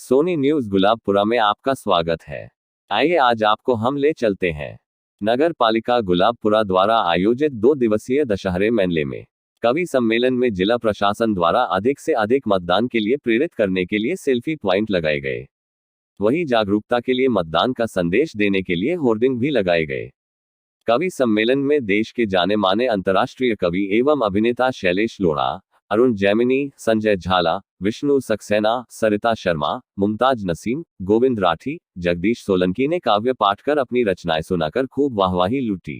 Soni news Gulabpura में आपका स्वागत है। आइए आज आपको हम ले चलते हैं नगर पालिका गुलाबपुरा द्वारा आयोजित 2 दिवसीय दशहरे मेले में। कवि सम्मेलन में जिला प्रशासन द्वारा अधिक से अधिक मतदान के लिए प्रेरित करने के लिए सेल्फी पॉइंट लगाए गए। वहीं जागरूकता के लिए मतदान का संदेश देने के लिए होर्डिंग भी लगाए गए। कवि सम्मेलन में देश के जाने माने अंतर्राष्ट्रीय कवि एवं अभिनेता शैलेश लोढ़ा, अरुण जैमिनी, संजय झाला, विष्णु सक्सेना, सरिता शर्मा, मुमताज नसीम, गोविंद राठी, जगदीश सोलंकी ने काव्य पाठ कर अपनी रचनाएं सुनाकर खूब वाहवाही लूटी।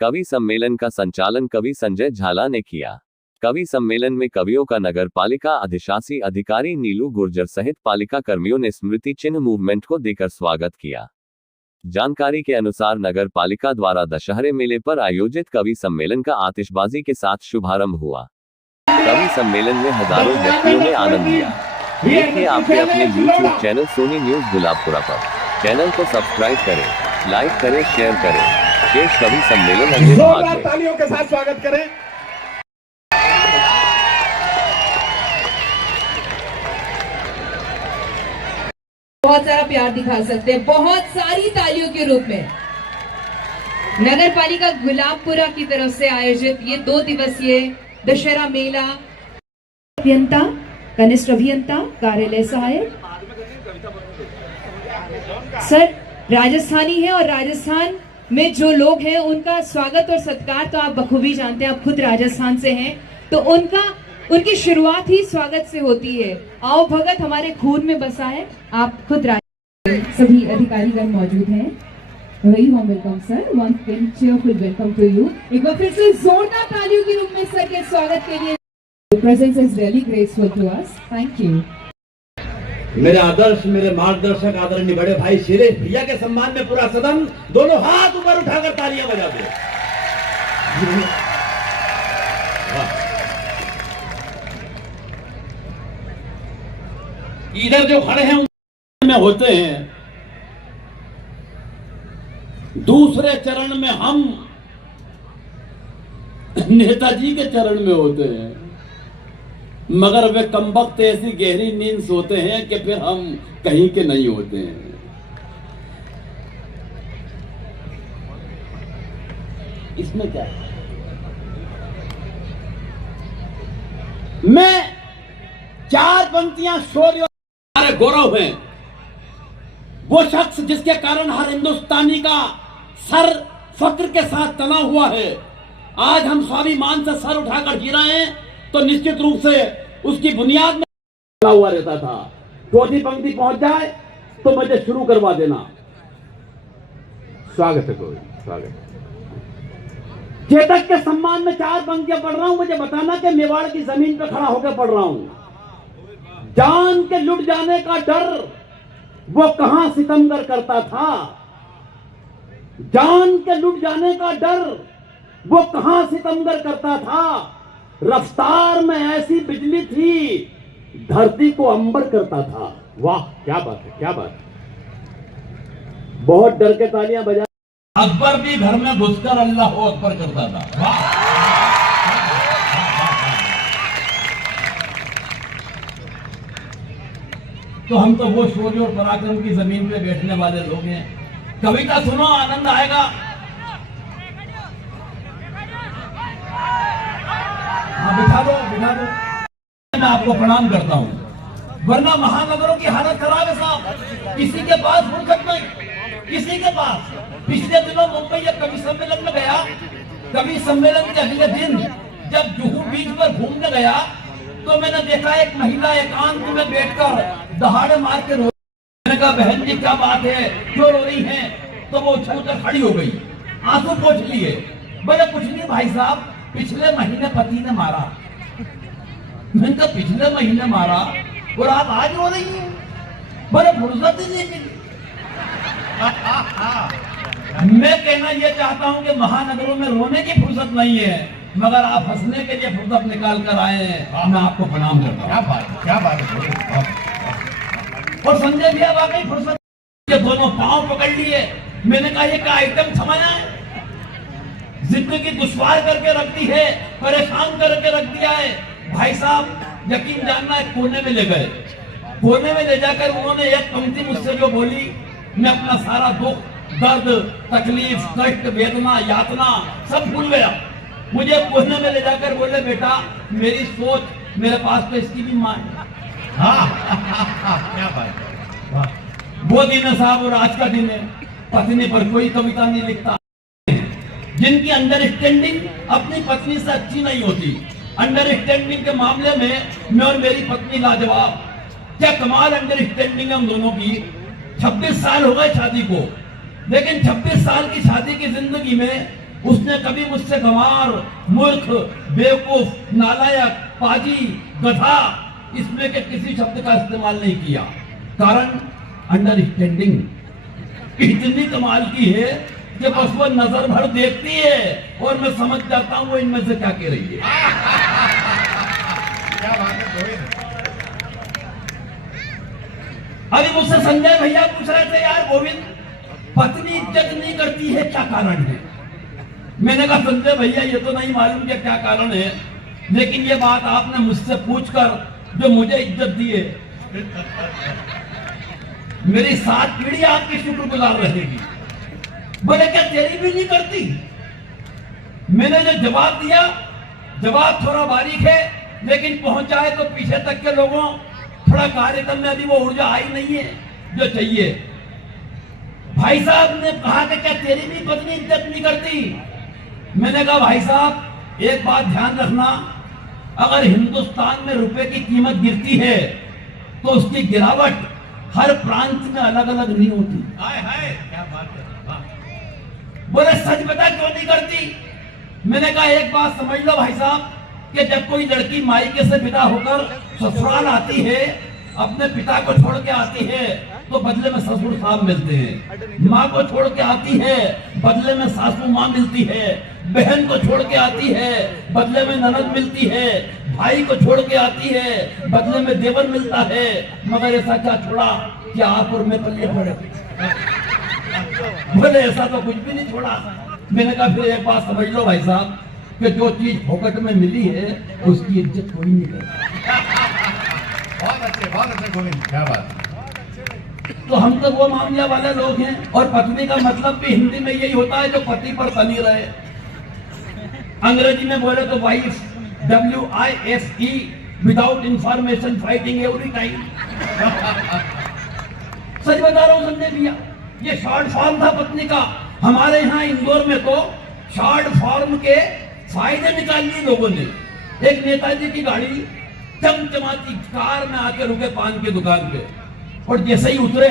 कवि सम्मेलन का संचालन कवि संजय झाला ने किया। कवि सम्मेलन में कवियों का नगर पालिका अधिशासी अधिकारी नीलू गुर्जर सहित पालिका कर्मियों ने स्मृति चिन्ह मूवमेंट को देकर स्वागत किया। जानकारी के अनुसार नगर पालिका द्वारा दशहरे मेले पर आयोजित कवि सम्मेलन का आतिशबाजी के साथ शुभारंभ हुआ। कवि सम्मेलन में हजारों व्यक्तियों ने आनंद लिया। देखिए आपके अपने YouTube channel Sony news Gulabpura पर। चैनल को सब्सक्राइब करें, लाइक करें, शेयर करें। शेष कवि सम्मेलन अगले भाग में। तालियों के साथ स्वागत करें। बहुत सारा प्यार दिखा सकते हैं, बहुत सारी तालियों के रूप में। नगर पालिका गुलाबपुरा की तरफ से आयोजित ये 2 दिवसीय दशहरा मेला अभियंता, कनिष्ठ अभियंता, कार्यालय सहायक सर राजस्थानी है और राजस्थान में जो लोग हैं उनका स्वागत और सत्कार तो आप बखूबी जानते हैं। आप खुद राजस्थान से हैं तो उनकी शुरुआत ही स्वागत से होती है। आओ भगत हमारे खून में बसा है। आप खुद सभी अधिकारीगण मौजूद हैं। Very warm welcome sir, one cheerful welcome to you. एक बार फिर से जोरदार तालियों के रूप में सर के स्वागत के लिए। Presence is really graceful to us, thank you. मेरे आदर्श, मेरे मार्गदर्शक आदरणीय बड़े भाई शिरेश भैया के सम्मान में पूरा सदन दोनों हाथ ऊपर उठाकर तालियां बजा दे। इधर जो खड़े हैं में होते हैं, दूसरे चरण में हम नेताजी के चरण में होते हैं, मगर वे कमबख्त ऐसी गहरी नींद सोते हैं कि फिर हम कहीं के नहीं होते हैं। इसमें क्या है? मैं 4 पंक्तियां शौर्य हमारे गौरव हैं। वो शख्स जिसके कारण हर हिंदुस्तानी का सर फक्र के साथ तना हुआ है। आज हम स्वाभिमान से सर उठाकर जी रहे हैं तो निश्चित रूप से उसकी बुनियाद में लगा हुआ रहता था। 4थी पंक्ति पहुंच जाए तो मुझे शुरू करवा देना। स्वागत है, कोई स्वागत। चेतक के सम्मान में 4 पंक्तियां पढ़ रहा हूं। मुझे बताना कि मेवाड़ की जमीन पर खड़ा होकर पढ़ रहा हूं। जान के लुट जाने का डर वो कहां सितमगर करता था। जान के लुट जाने का डर वो कहां सितमगर करता था। रफ्तार में ऐसी बिजली थी, धरती को अंबर करता था। वाह क्या बात है, क्या बात है। बहुत डर के तालियां बजा। अकबर भी घर में घुसकर अल्लाह अकबर करता था। वाह। तो हम तो वो शौर्य और पराक्रम की जमीन पे बैठने वाले लोग हैं। कविता सुनो, आनंद आएगा। हाँ, बिठा दो, बिठा दो। मैं आपको प्रणाम करता हूँ, वरना महानगरों की हालत खराब है साहब। किसी के पास फुर्सत नहीं, किसी के पास। पिछले दिनों मुंबई जब कवि सम्मेलन में गया, कवि सम्मेलन के अगले दिन जब जुहू बीच पर घूमने गया तो मैंने देखा एक महिला एकांत में बैठकर दहाड़े मार के रो। मैंने कहा बहन जी क्या बात है, क्यों रो रही हैं? तो वो उछलकर खड़ी हो गई, आंसू पोंछ लिए। बोले कुछ नहीं भाई साहब, पिछले महीने पति ने मारा। मैंने कहा पिछले महीने मारा और आप आज रो रही हैं? बोले फुर्सत ही नहीं मिली। मैं कहना यह चाहता हूं कि महानगरों में रोने की फुर्सत नहीं है, मगर आप हंसने के लिए फुर्सत निकाल कर आए हैं। मैं आपको प्रणाम करता हूं। क्या बात है, क्या बात है। और संजय भैया वाकई फुर्सत के दोनों पांव पकड़ लिए। मैंने कहा ये क्या आइटम थमाया है? जिंदगी दुश्वार करके रख दी है, परेशान करके रख दिया है। भाई साहब यकीन जानना, एक कोने में ले गए, कोने में ले जाकर उन्होंने एक पंक्ति मुझसे जो बोली, मैं अपना सारा दुख, दर्द, तकलीफ, कष्ट, वेदना, यातना सब भूल गया। मुझे कोने में ले जाकर बोले, बेटा मेरी सोच, मेरे पास तो इसकी भी मां है। क्या बात है, वो दिन है साहब और आज का दिन है। पत्नी पर कोई कविता नहीं लिखता। जिनकी अंडरस्टैंडिंग अपनी पत्नी से अच्छी नहीं होती, अंडरस्टैंडिंग के मामले में मैं और मेरी पत्नी लाजवाब। क्या कमाल अंडरस्टैंडिंग है हम दोनों की। 26 साल हो गए शादी को, लेकिन 26 साल की शादी की जिंदगी में उसने कभी मुझसे गंवार, मूर्ख, बेवकूफ, नालायक, पाजी, गधा इसमें के किसी शब्द का इस्तेमाल नहीं किया। कारण अंडरस्टैंडिंग इतनी कमाल की है कि बस वो नजर भर देखती है और मैं समझ जाता हूं वो इनमें से क्या कह रही है। क्या बात है गोविंद। अभी मुझसे संजय भैया पूछ रहे थे, यार गोविंद पत्नी इज्जत नहीं करती है, क्या कारण है? मैंने कहा संजय भैया ये तो नहीं मालूम कि क्या कारण है, लेकिन ये बात आपने मुझसे पूछकर जो मुझे इज्जत दी है, मेरी 7 पीढ़ी आपकी शुक्रगुजार रहेगी। बोले क्या तेरी भी नहीं करती? मैंने जो जवाब दिया, जवाब थोड़ा बारीक है, लेकिन पहुंचाए तो पीछे तक के लोगों थोड़ा कार्यक्रम में अभी वो ऊर्जा आई नहीं है जो चाहिए। भाई साहब ने कहा कि क्या तेरी भी पत्नी इज्जत नहीं करती? मैंने कहा भाई साहब एक बात ध्यान रखना, अगर हिंदुस्तान में रुपए की कीमत गिरती है तो उसकी गिरावट हर प्रांत में अलग अलग नहीं होती। हाय हाय, क्या बात है। बोले सच बता क्यों नहीं करती? मैंने कहा एक बात समझ लो भाई साहब कि जब कोई लड़की मायके से विदा होकर ससुराल आती है, अपने पिता को छोड़ के आती है तो बदले में ससुर साहब मिलते हैं। माँ को छोड़ के आती है, बदले में सासू माँ मिलती है। बहन को छोड़ के आती है, बदले में ननद मिलती है। भाई को छोड़ के आती है, बदले में देवर मिलता है। मगर ऐसा क्या छोड़ा कि आप और मैं पल्ले पड़े? बोले ऐसा तो कुछ भी नहीं छोड़ा। मैंने कहा फिर एक बात समझ लो भाई साहब कि जो चीज फोकट में मिली है उसकी इज्जत कोई नहीं करता। बहुत अच्छे गोविंद, क्या बात। तो हम तो वो मामले वाले लोग हैं। और पत्नी का मतलब भी हिंदी में यही होता है जो पति पर तनी रहे। अंग्रेजी में बोले तो wife, WIFE, without information fighting every time. सच बता रहा हूं संजय भैया, ये शॉर्ट फॉर्म था पत्नी का। हमारे यहाँ इंदौर में तो शॉर्ट फॉर्म के फायदे निकाल लिए लोगों ने। एक नेताजी की गाड़ी चमचमाती कार में आके रुके पान की दुकान पे, और जैसे ही उतरे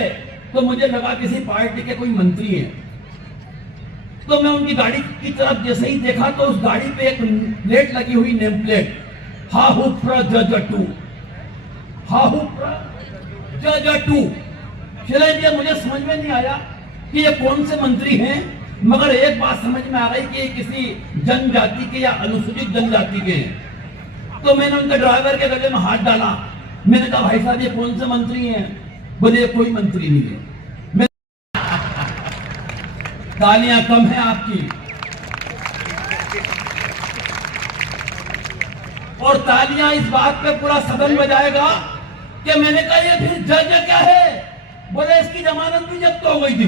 तो मुझे लगा किसी पार्टी के कोई मंत्री हैं। तो मैं उनकी गाड़ी की तरफ जैसे ही देखा तो उस गाड़ी पे एक प्लेट लगी हुई, नेम प्लेट, हाहू प्रजटू, हाहू प्रजटू। चलिए मुझे समझ में नहीं आया कि ये कौन से मंत्री हैं, मगर एक बात समझ में आ रही कि ये किसी जनजाति के या अनुसूचित जनजाति के हैं। तो मैंने उनके ड्राइवर के गले में हाथ डाला। मैंने कहा भाई साहब ये कौन से मंत्री हैं? बोले कोई मंत्री नहीं है। तालियां कम है आपकी, और तालियां इस बात पे पूरा सदन बजाएगा कि मैंने कहा ये फिर जज क्या है? बोले इसकी जमानत भी जब्त हो गई थी।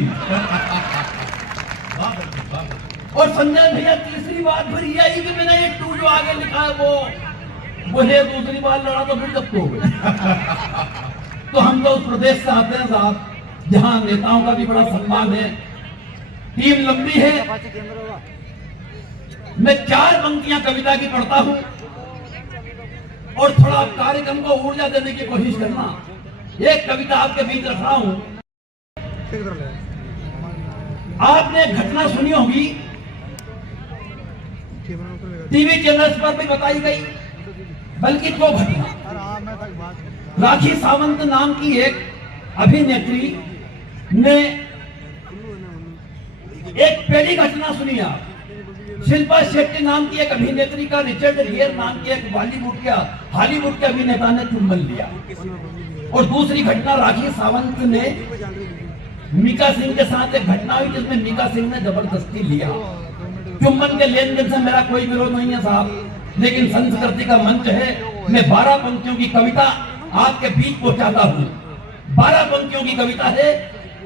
और संजय भैया तीसरी बात फिर ये आई कि मैंने ये टू जो आगे लिखा है वो दूसरी बार लड़ा तो फिर जब्त हो गई। तो हम तो उस प्रदेश से आते हैं साहब जहां नेताओं का भी बड़ा सम्मान है, टीम लंबी है। मैं 4 पंक्तियां कविता की पढ़ता हूं और थोड़ा कार्यक्रम को ऊर्जा देने की कोशिश करना। एक कविता आपके बीच रख रहा हूं। आपने घटना सुनी होगी, टीवी चैनल्स पर भी बताई गई, बल्कि 2 घटना। राखी सावंत नाम की एक अभिनेत्री ने एक पहली घटना सुनी आप। शिल्पा शेट्टी नाम की एक अभिनेत्री का रिचर्ड गियर नाम के एक हॉलीवुड के अभिनेता ने चुंबन लिया। और दूसरी घटना राखी सावंत ने मीका सिंह के साथ एक घटना हुई जिसमें मीका सिंह ने जबरदस्ती लिया। चुंबन के लेन देन से मेरा कोई विरोध नहीं है साहब, लेकिन संस्कृति का मंच है। मैं 12 पंक्तियों की कविता आपके बीच पहुंचाता हूं। 12 पंक्तियों की कविता है।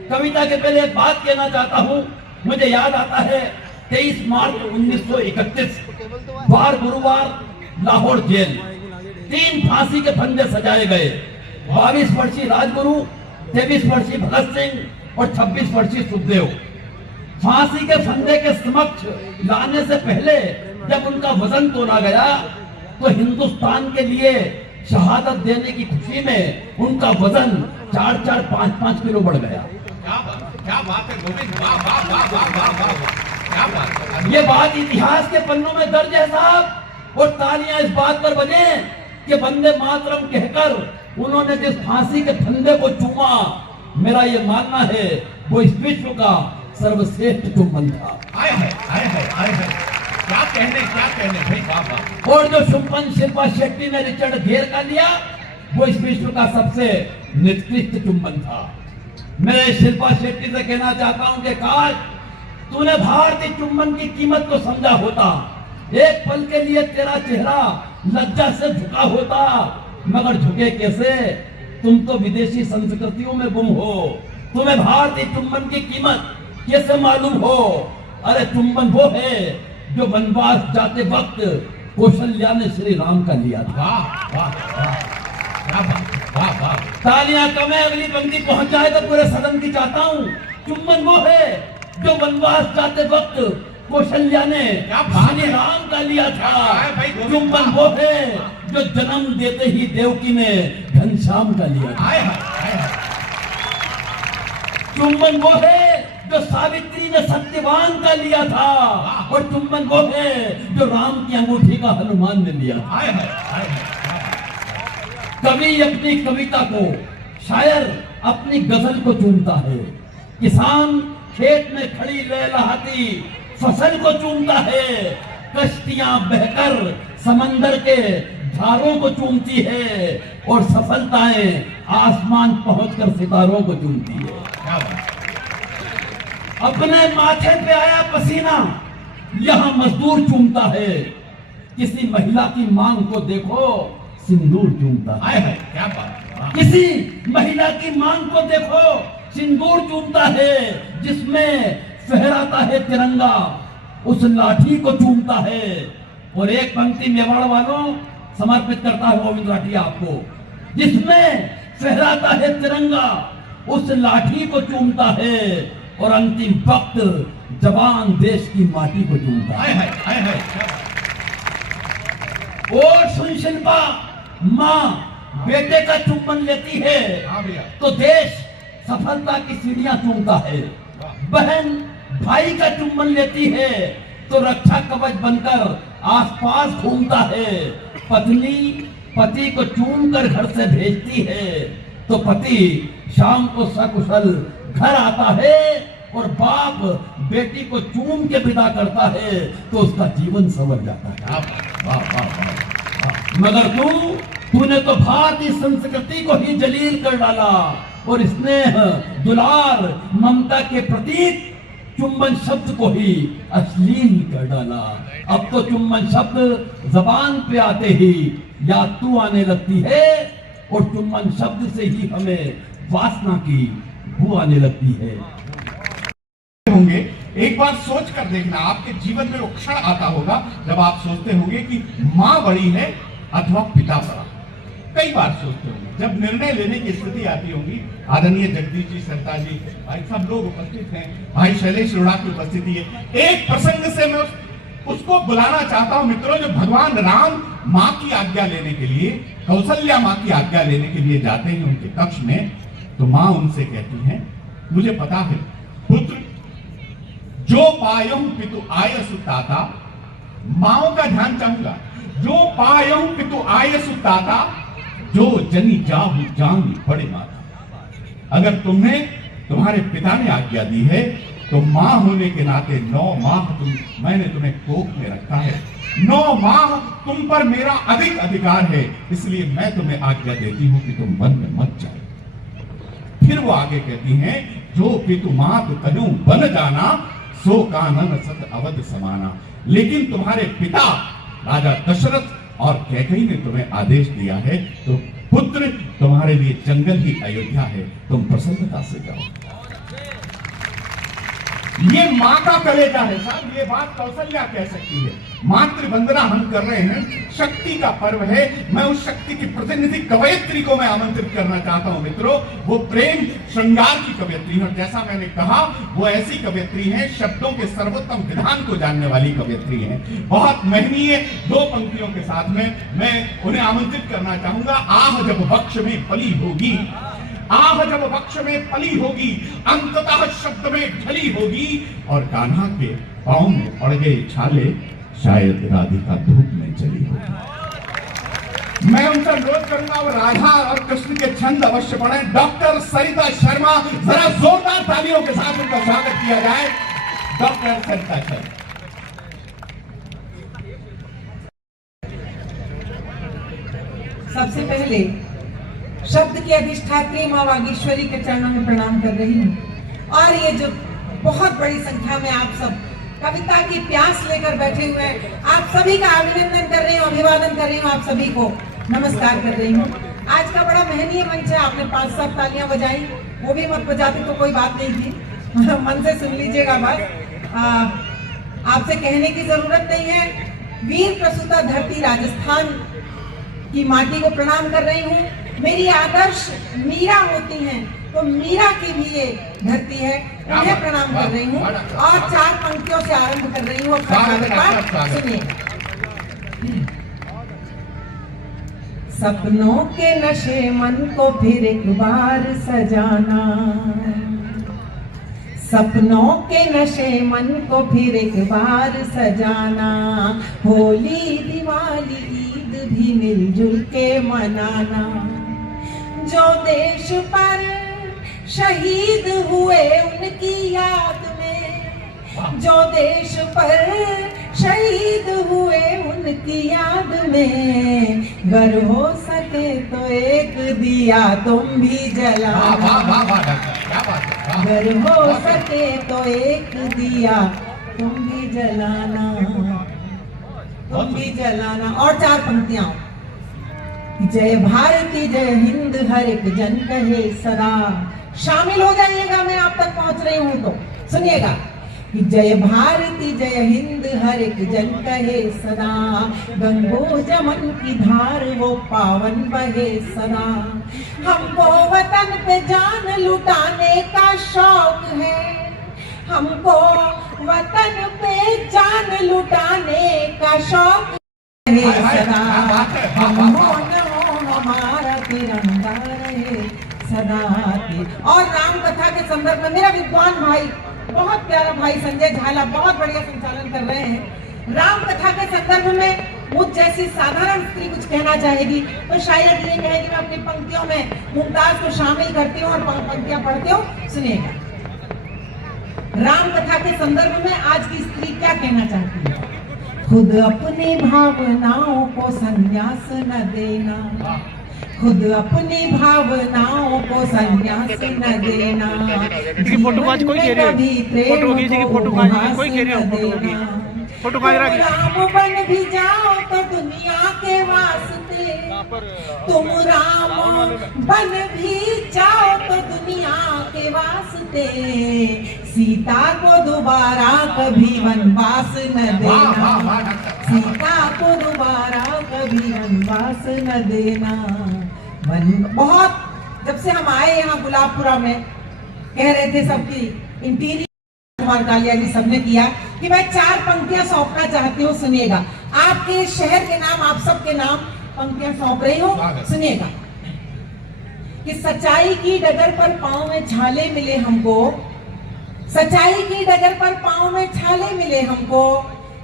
कविता के पहले एक बात कहना चाहता हूं। मुझे याद आता है 23 मार्च 1931 बार गुरुवार लाहौर जेल 3 फांसी के फंदे सजाए गए। 22 वर्षीय राजगुरु, 23 वर्षीय भगत सिंह और 26 वर्षीय सुखदेव। फांसी के फंदे के समक्ष लाने से पहले जब उनका वजन तोला गया तो हिंदुस्तान के लिए शहादत देने की खुशी में उनका वजन 4-4, 5-5 किलो बढ़ गया। क्या बात है गोविंद, वाह वाह वाह वाह वाह वाह, क्या बात है। ये बात इतिहास के पन्नों में दर्ज है साहब। और तालियां इस बात पर बजे कि वंदे मातरम कहकर उन्होंने जिस फांसी के फंदे को चूमा, मेरा ये मानना है वो इस विश्व का सर्वश्रेष्ठ चुंबन था। आए है, आए है, आए है। क्या कहने भाई, वाह वाह। और जो चुंबन शिल्पा शेट्टी ने रिचर्ड घेर का लिया वो इस विश्व का सबसे निकृष्ट चुंबन था। मैं शिल्पा शेट्टी से कहना चाहता हूं कि काश तूने भारतीय चुंबन की कीमत को समझा होता। एक पल के लिए तेरा चेहरा लज्जा से झुका होता, मगर झुके कैसे? तुम तो विदेशी संस्कृतियों में गुम हो। तुम्हें भारतीय चुंबन की कीमत कैसे मालूम हो? अरे चुंबन वो है जो वनवास जाते वक्त कौशल्या ने श्री राम का लिया था। वाह वाह वाह, क्या बात, वाह वाह। तालियां कम है, अगली पंक्ति पहुंच जाए तो पूरे सदन की चाहता हूं। चुंबन वो है जो वनवास जाते वक्त कौशल्या ने श्री राम का लिया था। चुंबन वो है जो जन्म देते ही देवकी ने घनश्याम का लिया था। आए है। चुंबन वो है जो सावित्री ने सत्यवान का लिया था। और चुंबन वो है जो राम की अंगूठी का हनुमान ने लिया था। आए है, आए है। कवि अपनी कविता को, शायर अपनी गजल को चूमता है। किसान खेत में खड़ी लहलहाती फसल को चूमता है। कश्तियां बहकर समंदर के धारों को चूमती है और सफलताएं आसमान पहुंचकर सितारों को चूमती है। क्या बात। अपने माथे पे आया पसीना यहां मजदूर चूमता है। किसी महिला की मांग को देखो, सिंदूर चूमता है। आए है, क्या बात। किसी महिला की मांग को देखो, सिंदूर चूमता है। जिसमें फहराता है तिरंगा उस लाठी को चूमता है। और एक पंक्ति मेवाड़ वालों समर्पित करता है गोविंद राठी आपको। जिसमें फहराता है तिरंगा उस लाठी को चूमता है और अंतिम वक्त जवान देश की माटी को चूमता है। आए है। और सुन शिल्पा, माँ बेटे का चुंबन लेती है हाँ भैया। तो देश सफलता की सीढ़ियां चूमता है। बहन भाई का चुंबन लेती है तो रक्षा कवच बनकर आसपास घूमता है। पत्नी पति को चूम कर घर से भेजती है तो पति शाम को सकुशल घर आता है। और बाप बेटी को चूम के विदा करता है तो उसका जीवन संवर जाता है। वाह वाह वाह। मगर तूने तो भारतीय संस्कृति को ही जलील कर डाला और स्नेह दुलार ममता के प्रतीक चुंबन शब्द को ही अश्लील कर डाला। अब तो चुंबन शब्द जबान पे आते ही याद तू आने लगती है और चुंबन शब्द से ही हमें वासना की बू आने लगती है। होंगे एक बार सोच कर देखना, आपके जीवन में वो क्षण आता होगा जब आप सोचते होंगे कि माँ बड़ी है अथवा पिता बड़ा। कई बार सोचते होंगे जब निर्णय लेने की स्थिति आती होगी। आदरणीय जगदीश जी, सरता जी, भाई सब लोग उपस्थित हैं, भाई शैलेश अरोड़ा की उपस्थिति है। एक प्रसंग से मैं उसको बुलाना चाहता हूं मित्रों, जो भगवान राम माँ की आज्ञा लेने के लिए, कौशल्या माँ की आज्ञा लेने के लिए जाते हैं उनके कक्ष में, तो माँ उनसे कहती है, मुझे पता है पुत्र जो पायहु पितु आयसु ताता। माओ का ध्यान चाहूंगा। जो पायहु पितु आयसु ताता, जो जनी जाहु जांगी बड़े माता। अगर तुम्हारे पिता ने आज्ञा दी है तो मां होने के नाते 9 माह मैंने तुम्हें कोख में रखा है। 9 माह तुम पर मेरा अधिक अधिकार है, इसलिए मैं तुम्हें आज्ञा देती हूं कि तुम वन में मत जाओ। फिर वो आगे कहती हैं, जो पितु मात कहूं बन जाना, सो कानन सत अवध समाना। लेकिन तुम्हारे पिता राजा दशरथ और कैकेयी ने तुम्हें आदेश दिया है तो पुत्र तुम्हारे लिए जंगल ही अयोध्या है, तुम प्रसन्नता से जाओ। ये माँ का कलेजा है साहब, ये बात कौशल्या कह सकती है। मातृ वंदना हम कर रहे हैं, शक्ति का पर्व है। मैं उस शक्ति की प्रतिनिधि कवयित्री को मैं आमंत्रित करना चाहता हूं मित्रों। वो प्रेम श्रृंगार की कवयित्री है, और जैसा मैंने कहा वो ऐसी कवयित्री है, शब्दों के सर्वोत्तम विधान को जानने वाली कवयित्री है। बहुत महनीय दो पंक्तियों के साथ में मैं उन्हें आमंत्रित करना चाहूंगा। आह जब वक्ष में पली होगी, आह जब वक्ष में पली होगी, अंततः शब्द में ढली होगी, और कान्हा के पांव में पड़ गए छाले, शायद राधिका धूप में चली होगी। मैं उनसे अनुरोध करूंगा वो राधा और कृष्ण के छंद अवश्य पढ़ें। डॉक्टर सरिता शर्मा, जरा जोरदार तालियों के साथ उनका स्वागत किया जाए। डॉक्टर सरिता शर्मा। सबसे पहले शब्द की अधिष्ठात्री माँ वागीश्वरी के चरणों में प्रणाम कर रही हूँ। और ये जो बहुत बड़ी संख्या में आप सब कविता की प्यास लेकर बैठे हुए हैं, आप सभी का अभिनंदन कर रही हूँ, अभिवादन कर रही हूँ, आप सभी को नमस्कार कर रही हूँ। आज का बड़ा महनीय मंच है, आपने 5-7 तालियां बजाई, वो भी मत बजाते तो कोई बात नहीं थी, मन से सुन लीजिएगा बात। आपसे कहने की जरूरत नहीं है। वीर प्रसूता धरती राजस्थान की माटी को प्रणाम कर रही हूँ। मेरी आदर्श मीरा होती हैं, तो मीरा की भी ये धरती है, उन्हें प्रणाम कर रही हूँ। और 4 पंक्तियों से आरंभ कर रही हूँ। सुनिए। सपनों के नशे मन को फिर एक बार सजाना, सपनों के नशे मन को फिर एक बार सजाना, होली दिवाली ईद भी मिलजुल के मनाना। जो देश पर शहीद हुए उनकी याद में, जो देश पर शहीद हुए उनकी याद में, गर हो सके तो एक दिया तुम भी जलाना, गर हो सके तो एक दिया तुम भी जलाना, तुम भी जलाना। और 4 पंक्तियां। जय भारती जय हिंद हर एक जन कहे सदा। शामिल हो जाइएगा, मैं आप तक पहुंच रही हूं तो सुनिएगा। जय भारती जय हिंद हर एक जन कहे सदा, गंगो जमन की धार वो पावन बहे सदा। हमको वतन पे जान लुटाने का शौक है, हमको वतन पे जान लुटाने का शौक है सदा। हमारा तिरंगा रहे सदा। और राम कथा के संदर्भ में मेरा विद्वान भाई, बहुत प्यारा भाई संजय झाला बहुत बढ़िया संचालन कर रहे हैं। राम कथा के संदर्भ में मुझ जैसी साधारण स्त्री कुछ कहना चाहेगी तो शायद ये कहेगी मैं अपनी पंक्तियों में मुमताज को शामिल करती हूँ और पंक्तियां पढ़ती हूँ। सुनिएगा, राम कथा के संदर्भ में आज की स्त्री क्या कहना चाहती है। खुद अपनी भावनाओं को संन्यास न देना, खुद अपनी भावनाओं को संन्यास न देना, फोटो काज कोई कह रहे हो, फोटो होगी जी की फोटो काज कोई कह रहे हो, फोटो होगी फोटो काज रहा राम बन भी जाओ तो दुनिया के वास्ते, तुम राम बन भी जाओ तो दुनिया के वास्ते, सीता को दोबारा कभी वनवास न देना, सीता को दोबारा कभी वनवास न देना। बहुत जब से हम आए यहाँ गुलाबपुरा में कह रहे थे सबकी इंटीरियर कुमार कालिया जी सबने किया कि मैं 4 पंक्तियां सौंपना चाहती हूँ। सुनिएगा, आपके शहर के नाम, आप सबके नाम पंक्तियां सौंप रही हूँ। सुनिएगा कि सच्चाई की डगर पर पांव में छाले मिले हमको, सच्चाई की डगर पर पांव में छाले मिले हमको,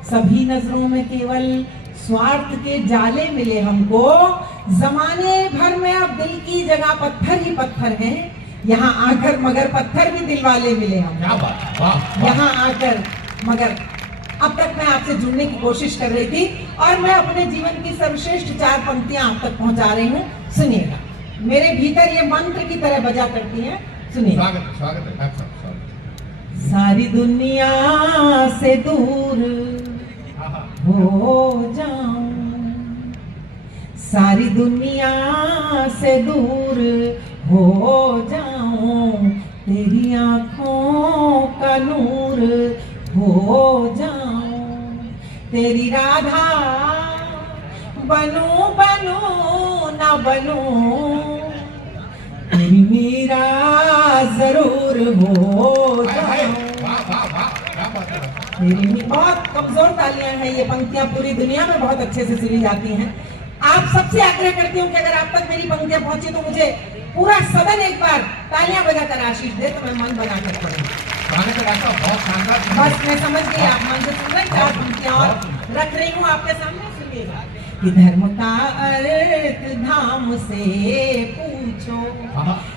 सभी नजरों में केवल स्वार्थ के जाले मिले हमको, जमाने भर में अब दिल की जगह पत्थर ही पत्थर हैं, यहाँ आकर मगर पत्थर भी दिल वाले मिले हमको, यहाँ आकर मगर। अब तक मैं आपसे जुड़ने की कोशिश कर रही थी और मैं अपने जीवन की सर्वश्रेष्ठ 4 पंक्तियां आप तक पहुंचा रही हूँ। सुनिएगा, मेरे भीतर ये मंत्र की तरह बजा करती हैं। सुनिए। स्वागत है। सारी दुनिया से दूर हो जाऊं, सारी दुनिया से दूर हो जाऊं, तेरी आंखों का नूर हो जाऊं, तेरी राधा बनूं बनूं ना बनूं, तेरी मीरा जरूर हो जाऊं। बहुत कमजोर तालियां हैं ये पंक्तियां, पूरी दुनिया में बहुत अच्छे से सुनी जाती हैं। आप सबसे आग्रह करती हूँ कि अगर आप तक मेरी पंक्तियां पहुंची तो मुझे पूरा सदन एक बार तालियां बजाकर आशीष दे, तो मैं मन बना कर पढ़ूंगी। बस मैं समझ गई, आप मन से सुन रहे, 4 पंक्तियां और रख रही हूँ आपके सामने, सुनिएगा। कि धर्म का अर्थ धाम से पूछो,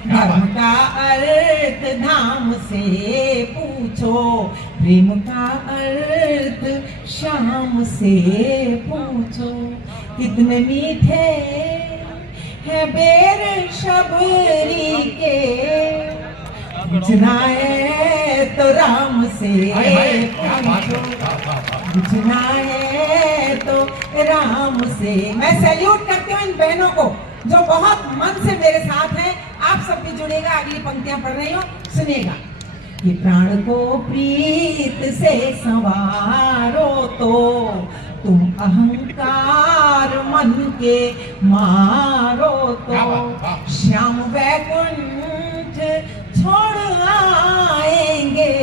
धर्म का अर्थ धाम से पूछो, प्रेम का अर्थ शाम से पूछो, कितने मीठे है बेर शबरी के, पूछना है तो राम से पूछो, पूछना है तो राम से। मैं सैल्यूट करती हूँ इन बहनों को जो बहुत मन से मेरे साथ हैं। आप सब भी जुड़ेगा, अगली पंक्तियां पढ़ रही हूँ, सुनिएगा। कि प्राण को प्रीत से संवारो तो तुम अहंकार मन के मारो तो, श्याम वैकुंठ छोड़ आएंगे,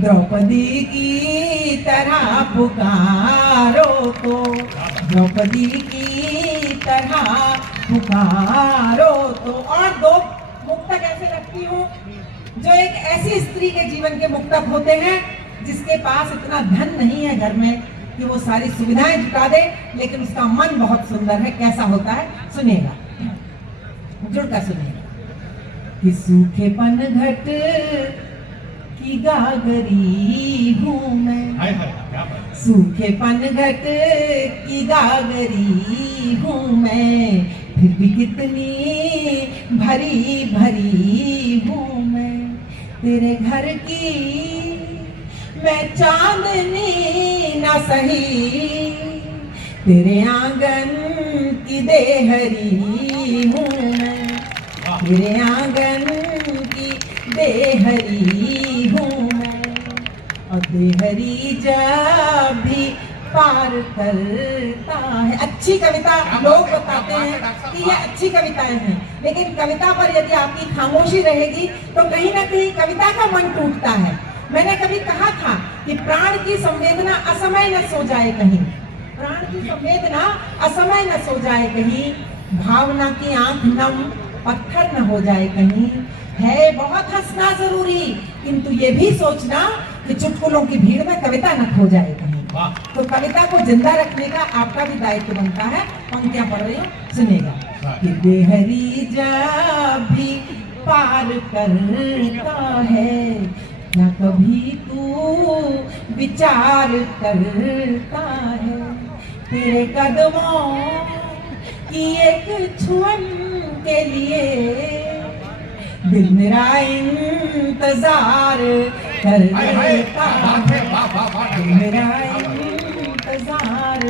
द्रौपदी की तरह पुकारो तो, द्रौपदी की तरह पुकारो तो। और 2 मुक्तक ऐसे रखती हूँ जो एक ऐसी स्त्री के जीवन के मुक्तक होते हैं जिसके पास इतना धन नहीं है घर में कि वो सारी सुविधाएं जुटा दे, लेकिन उसका मन बहुत सुंदर है। कैसा होता है सुनिएगा, जुड़कर सुनिएगा। कि सूखे पनघट की गागरी हूँ मैं, सूखे पनघट की गागरी हूँ मैं, फिर भी कितनी भरी भरी हूँ मैं, तेरे घर की मैं चांदनी ना सही, तेरे आंगन की देहरी हूँ मैं, तेरे आंगन की देहरी हूँ मैं, और देहरी जब भी पार करता है। अच्छी कविता लोग बताते हैं कि ये अच्छी कविताएं हैं, लेकिन कविता पर यदि आपकी खामोशी रहेगी तो कहीं ना कहीं कविता का मन टूटता है। मैंने कभी कहा था कि प्राण की संवेदना असमय न सो जाए कहीं, प्राण की संवेदना असमय न सो जाए कहीं, भावना की आंख नम पत्थर न हो जाए कहीं, है बहुत हंसना जरूरी किंतु ये भी सोचना कि चुटकुलों की भीड़ में कविता न खो जाए कहीं। तो कविता को जिंदा रखने का आपका भी दायित्व बनता है। पंक्तियां पढ़ रही हूँ, सुनेगा। कि देहरी जब भी पार करता है, क्या कभी तू विचार करता है, तेरे कदमों की एक छुअन के लिए दिल मेरा इंतजार करता है, दिल मेरा इंतजार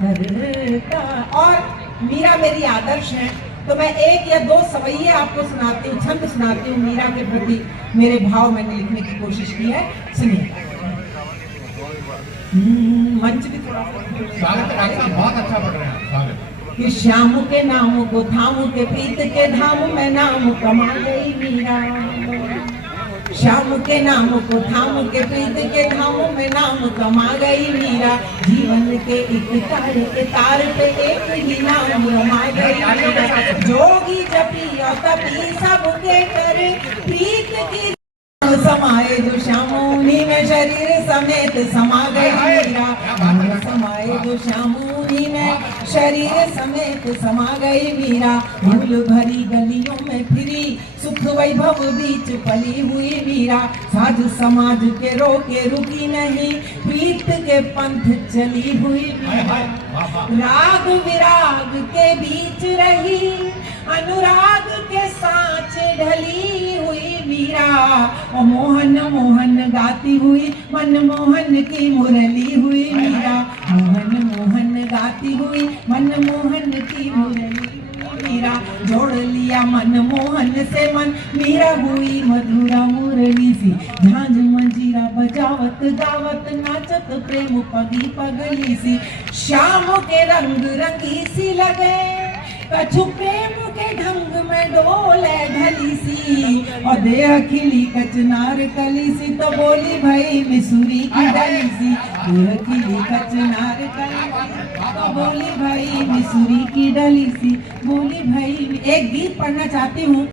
करता। और मीरा मेरी आदर्श है, तो मैं 1 या 2 सवैये आपको सुनाती हूँ, छंद सुनाती हूँ मीरा के प्रति मेरे भाव मैंने लिखने की कोशिश की है, सुनिए। मंच भी थोड़ा बहुत अच्छा पढ़ रहे हैं। कि श्याम के नाम को थाम के प्रीत के धाम में नाम कमा गई मीरा, श्याम के नाम को थाम के प्रीत के धाम में नाम कमा गई मीरा, जीवन के एक तारे के तार पे एक ही नाम रमा गई मीरा, जोगी जपी और तपी सबके करे प्रीत की समाए जो श्यामुनी में शरीर समेत समा गई मीरा, समाए जो श्यामुनी में शरीर समेत समा गई मीरा, धूल भरी गलियों में फिरी सुख वैभव बीच पली हुई मीरा, साधु समाज के रोके रुकी नहीं प्रीत के पंथ चली हुई मीरा, राग विराग के बीच रही अनुराग के सांच ढली हुई मीरा, और मोहन मोहन गाती हुई मनमोहन की मुरली हुई मीरा, मोहन मोहन गाती हुई मनमोहन मन से मन, मीरा हुई मधुरा मुरली सी, झांझ मंजीरा बजावत गावत नाचत प्रेम पगी पगली सी, श्याम के रंग रंगी सी लगे, कछु प्रेम के ढंग में डोले ढली सी, और देह खिली कचनार कली सी, तो बोली भाई मिसूरी की डली सी, देह खिली कचनार कली सी, तो बोली भाई मिसूरी की डली सी, बोली भाई। एक गीत पढ़ना चाहती हूँ।